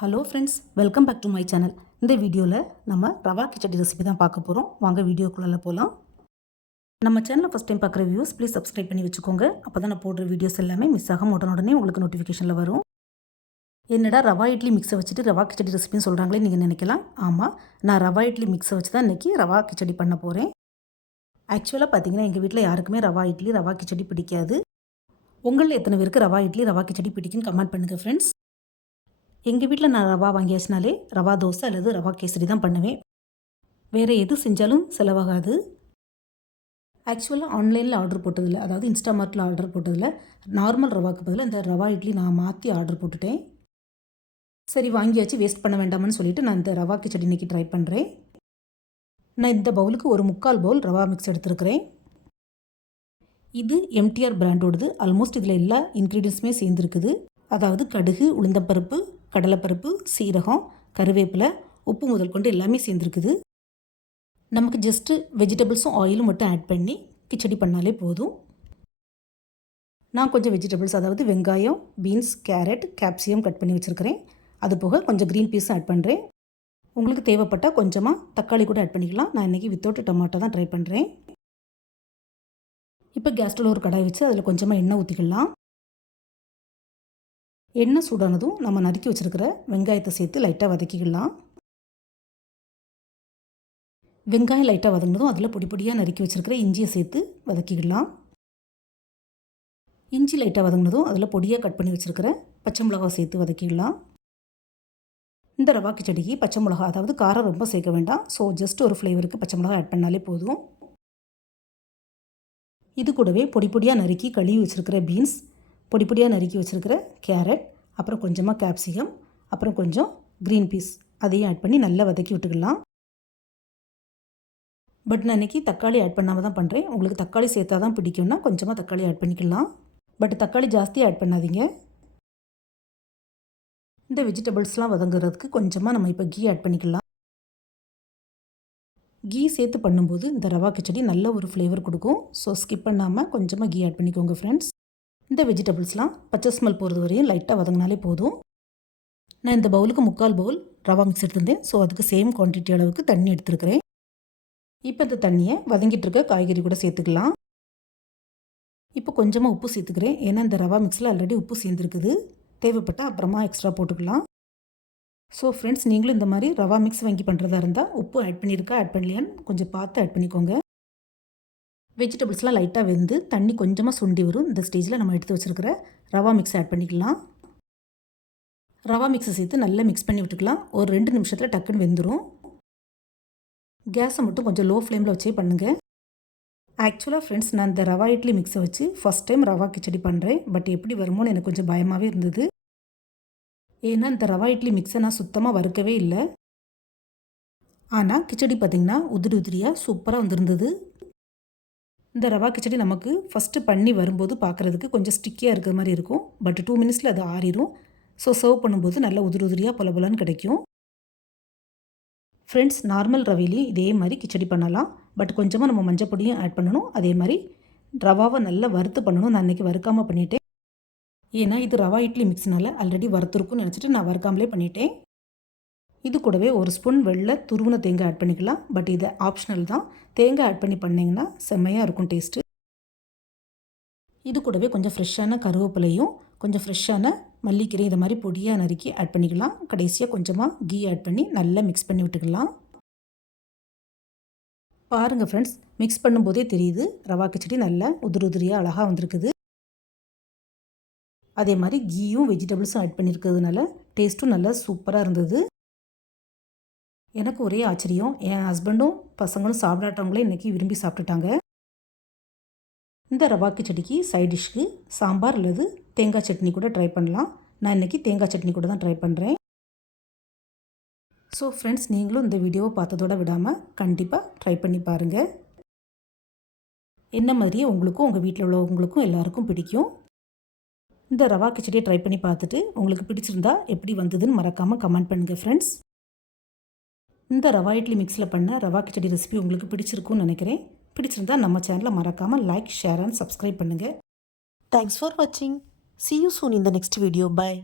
Hello friends welcome back to my channel இந்த வீடியோவில் நம்ம ரவா கிச்சடி ரெசிபி தான் பார்க்க போகிறோம் வாங்க வீடியோக்குள்ளே போகலாம் நம்ம சேனலை ஃபஸ்ட் டைம் பார்க்குற வியூஸ் ப்ளீஸ் சப்ஸ்கிரைப் பண்ணி வச்சுக்கோங்க. அப்போ தான் நான் போடுற வீடியோஸ் எல்லாமே மிஸ் ஆகாம உடனே உங்களுக்கு நோட்டிஃபிகேஷனில் வரும். என்னடா ரவா இட்லி மிக்ஸை வச்சுட்டு ரவா கிச்சடி ரெசிபின்னு சொல்கிறாங்களே நீங்கள் நினைக்கலாம். ஆமாம் நான் ரவா இட்லி மிக்ஸை வச்சு தான் இன்றைக்கி ரவா கிச்சடி பண்ண போகிறேன் ஆக்சுவலாக பார்த்தீங்கன்னா எங்கள் வீட்டில் யாருக்குமே ரவா இட்லி ரவா கிச்சடி பிடிக்காது. உங்களில் எத்தனை பேருக்கு ரவா இட்லி ரவா கிச்சடி பிடிக்குன்னு கமெண்ட் பண்ணுங்கள் ஃப்ரெண்ட்ஸ் எங்கள் வீட்டில் நான் ரவா வாங்கியாச்சுனாலே ரவா தோசை அல்லது ரவா கேசரி தான் பண்ணுவேன். வேறு எது செஞ்சாலும் செலவாகாது. ஆக்சுவலாக ஆன்லைனில் ஆர்டர் போட்டதில்லை. அதாவது இன்ஸ்டாமார்ட்டில் ஆர்டர் போட்டதில் நார்மல் ரவாக்கு பதிலாக இந்த ரவா இட்லி நான் மாற்றி ஆர்டர் போட்டுட்டேன். சரி வாங்கியாச்சு வேஸ்ட் பண்ண வேண்டாம்னு சொல்லிவிட்டு நான் இந்த ரவா கிச்சடி இன்றைக்கி ட்ரை பண்ணுறேன் நான் இந்த பவுலுக்கு ஒரு முக்கால் பவுல் ரவா மிக்ஸ் எடுத்துருக்கிறேன். இது எம்டிஆர் பிராண்டோடது ஆல்மோஸ்ட் இதில் எல்லா இன்க்ரீடியன்ஸுமே சேர்ந்துருக்குது. அதாவது கடுகு உளுந்தம்பருப்பு கடலைப்பருப்பு சீரகம் கருவேப்பிலை உப்பு முதல் கொண்டு எல்லாமே சேர்ந்துருக்குது. நமக்கு ஜஸ்ட்டு வெஜிடபிள்ஸும் ஆயிலும் மட்டும் ஆட் பண்ணி கிச்சடி பண்ணாலே போதும். நான் கொஞ்சம் வெஜிடபிள்ஸ் அதாவது வெங்காயம் பீன்ஸ் கேரட் கேப்சியம் கட் பண்ணி வச்சுருக்கிறேன். அது போக கொஞ்சம் க்ரீன் பீஸும் ஆட் பண்ணுறேன் உங்களுக்கு தேவைப்பட்டால் கொஞ்சமாக தக்காளி கூட ஆட் பண்ணிக்கலாம். நான் இன்றைக்கி வித்தவுட் டொமாட்டோ தான் ட்ரை பண்ணுறேன் இப்போ கேஸ் ஒரு கடாய் வச்சு அதில் கொஞ்சமாக எண்ணெய் ஊற்றிக்கலாம் எண்ணெய் சூடானதும் நம்ம நறுக்கி வச்சுருக்கிற வெங்காயத்தை சேர்த்து லைட்டாக வதக்கிக்கலாம். வெங்காயம் லைட்டாக வதங்கினதும் அதில் பொடி பொடியாக நறுக்கி வச்சுருக்கிற இஞ்சியை சேர்த்து வதக்கிக்கலாம். இஞ்சி லைட்டாக வதங்கினதும் அதில் பொடியாக கட் பண்ணி வச்சுருக்கிற பச்சை மிளகா சேர்த்து வதக்கிடலாம். இந்த ரவா கிச்சடிக்கு பச்சை மிளகா அதாவது காரம் ரொம்ப சேர்க்க வேண்டாம். ஸோ ஜஸ்ட் ஒரு ஃப்ளேவருக்கு பச்சை மிளகா ஆட் பண்ணாலே போதும். இது கூடவே பொடி பொடியாக நறுக்கி கழுவி வச்சுருக்கிற பீன்ஸ் பொடி பொடியாக நறுக்கி வச்சுருக்கிற கேரட் அப்புறம் கொஞ்சமாக கேப்சிகம் அப்புறம் கொஞ்சம் க்ரீன் பீஸ் அதையும் ஆட் பண்ணி நல்லா வதக்கி விட்டுக்கலாம். பட் நான் இன்றைக்கி தக்காளி ஆட் பண்ணாமல் தான் பண்ணுறேன் உங்களுக்கு தக்காளி சேர்த்தா தான் பிடிக்கும்னா கொஞ்சமாக தக்காளி ஆட் பண்ணிக்கலாம். பட் தக்காளி ஜாஸ்தி ஆட் பண்ணாதீங்க. இந்த வெஜிடபிள்ஸ்லாம் வதங்குறதுக்கு கொஞ்சமாக நம்ம இப்போ கீ ஆட் பண்ணிக்கலாம். கீ சேர்த்து பண்ணும்போது இந்த ரவா கிச்சடி நல்ல ஒரு ஃப்ளேவர் கொடுக்கும். ஸோ ஸ்கிப் பண்ணாமல் கொஞ்சமாக கீ ஆட் பண்ணிக்கோங்க ஃப்ரெண்ட்ஸ் இந்த வெஜிடபிள்ஸ்லாம் பச்சை ஸ்மெல் போகிறது வரையும் லைட்டாக வதங்கினாலே போதும். நான் இந்த பவுலுக்கு முக்கால் பவுல் ரவா மிக்ஸ் எடுத்திருந்தேன். ஸோ அதுக்கு சேம் குவான்டிட்டி அளவுக்கு தண்ணி எடுத்துருக்கிறேன். இப்போ இந்த தண்ணியை வதங்கிட்டு இருக்க காய்கறி கூட சேர்த்துக்கலாம். இப்போ கொஞ்சமாக உப்பு சேர்த்துக்கிறேன். ஏன்னா இந்த ரவா மிக்ஸில் ஆல்ரெடி உப்பு சேர்ந்துருக்குது. தேவைப்பட்டால் அப்புறமா எக்ஸ்ட்ரா போட்டுக்கலாம். ஸோ ஃப்ரெண்ட்ஸ் நீங்களும் இந்த மாதிரி ரவா மிக்ஸ் வாங்கி பண்ணுறதா இருந்தால் உப்பு ஆட் பண்ணியிருக்கா ஆட் பண்ணலையான்னு கொஞ்சம் பார்த்து ஆட் பண்ணிக்கோங்க. வெஜிடபிள்ஸ்லாம் லைட்டாக வெந்து தண்ணி கொஞ்சமாக சுண்டி வரும். இந்த ஸ்டேஜில் நம்ம எடுத்து வச்சுருக்கிற ரவா மிக்ஸ் ஆட் பண்ணிக்கலாம். ரவா மிக்ஸை சேர்த்து நல்லா மிக்ஸ் பண்ணி விட்டுக்கலாம். ஒரு ரெண்டு நிமிஷத்தில் டக்குன்னு வெந்துடும் கேஸை மட்டும் கொஞ்சம் லோ ஃப்ளேமில் வச்சே பண்ணுங்கள் ஆக்சுவலாக ஃப்ரெண்ட்ஸ் நான் இந்த ரவா இட்லி மிக்ஸை வச்சு ஃபஸ்ட் டைம் ரவா கிச்சடி பண்ணுறேன் பட் எப்படி வருமோன்னு எனக்கு கொஞ்சம் பயமாகவே இருந்தது. ஏன்னா இந்த ரவா இட்லி மிக்ஸை நான் சுத்தமாக வறுக்கவே இல்லை. ஆனால் கிச்சடி பார்த்திங்கன்னா உதிரி உதிரியாக சூப்பராக வந்திருந்தது. இந்த ரவா கிச்சடி நமக்கு ஃபஸ்ட்டு பண்ணி வரும்போது பார்க்குறதுக்கு கொஞ்சம் ஸ்டிக்கியாக இருக்கிற மாதிரி இருக்கும். பட் டூ மினிட்ஸில் அது ஆறிடும் ஸோ சர்வ் பண்ணும்போது நல்லா உதிரி உதிரியாக பொல பொலன்னு கிடைக்கும். ஃப்ரெண்ட்ஸ் நார்மல் ரவையிலையும் இதே மாதிரி கிச்சடி பண்ணலாம். பட் கொஞ்சமாக நம்ம மஞ்சள் பொடியும் ஆட் பண்ணணும். அதே மாதிரி ரவாவை நல்லா வறுத்து பண்ணணும். நான் அன்றைக்கி வறுக்காமல் பண்ணிட்டேன். ஏன்னா இது ரவா இட்லி மிக்ஸ்னால ஆல்ரெடி வறுத்துருக்குன்னு நினச்சிட்டு நான் வறுக்காமலே பண்ணிட்டேன். இது கூடவே ஒரு ஸ்பூன் வெள்ளை துருவின தேங்காய் ஆட் பண்ணிக்கலாம். பட் இது ஆப்ஷனல் தான். தேங்காய் ஆட் பண்ணி பண்ணிங்கன்னா செம்மையாக இருக்கும் டேஸ்ட்டு இது கூடவே கொஞ்சம் ஃப்ரெஷ்ஷான கருவேப்பிலையும் கொஞ்சம் ஃப்ரெஷ்ஷான மல்லிக்கீரை இதை மாதிரி பொடியாக நறுக்கி ஆட் பண்ணிக்கலாம். கடைசியாக கொஞ்சமாக கீ ஆட் பண்ணி நல்லா மிக்ஸ் பண்ணி விட்டுக்கலாம். பாருங்கள் ஃப்ரெண்ட்ஸ் மிக்ஸ் பண்ணும்போதே தெரியுது ரவா கிச்சடி நல்லா உதிரி உதிரியாக அழகாக வந்திருக்குது. அதே மாதிரி கீயும் வெஜிடபிள்ஸும் ஆட் பண்ணியிருக்கிறதுனால டேஸ்ட்டும் நல்லா சூப்பராக இருந்தது. எனக்கு ஒரே ஆச்சரியம். என் ஹஸ்பண்டும் பசங்களும் சாப்பிடாட்டவங்களே இன்றைக்கி விரும்பி சாப்பிட்டுட்டாங்க. இந்த ரவாக்கு செடிக்கு சைட் டிஷ்க்கு சாம்பார் அல்லது தேங்காய் சட்னி கூட ட்ரை பண்ணலாம். நான் இன்றைக்கி தேங்காய் சட்னி கூட தான் ட்ரை பண்ணுறேன் ஸோ ஃப்ரெண்ட்ஸ் நீங்களும் இந்த வீடியோவை பார்த்ததோட விடாமல் கண்டிப்பாக ட்ரை பண்ணி பாருங்கள் என்ன மாதிரியே உங்களுக்கும் உங்கள் வீட்டில் உள்ளவங்களுக்கும் எல்லாருக்கும் பிடிக்கும்? இந்த ரவா கிச்சடியை ட்ரை பண்ணி பார்த்துட்டு உங்களுக்கு பிடிச்சிருந்தா எப்படி வந்ததுன்னு மறக்காமல் கமெண்ட் பண்ணுங்கள் ஃப்ரெண்ட்ஸ் இந்த ரவா இட்லி மிக்ஸில் பண்ண ரவா கிச்சடி ரெசிபி உங்களுக்கு பிடிச்சிருக்குன்னு நினைக்கிறேன். பிடிச்சிருந்தா நம்ம சேனலை மறக்காமல் லைக் ஷேர் அண்ட் சப்ஸ்கிரைப் பண்ணுங்கள் தேங்க்ஸ் ஃபார் வாட்சிங் சி யூ சூன் இந்த நெக்ஸ்ட் வீடியோ பாய்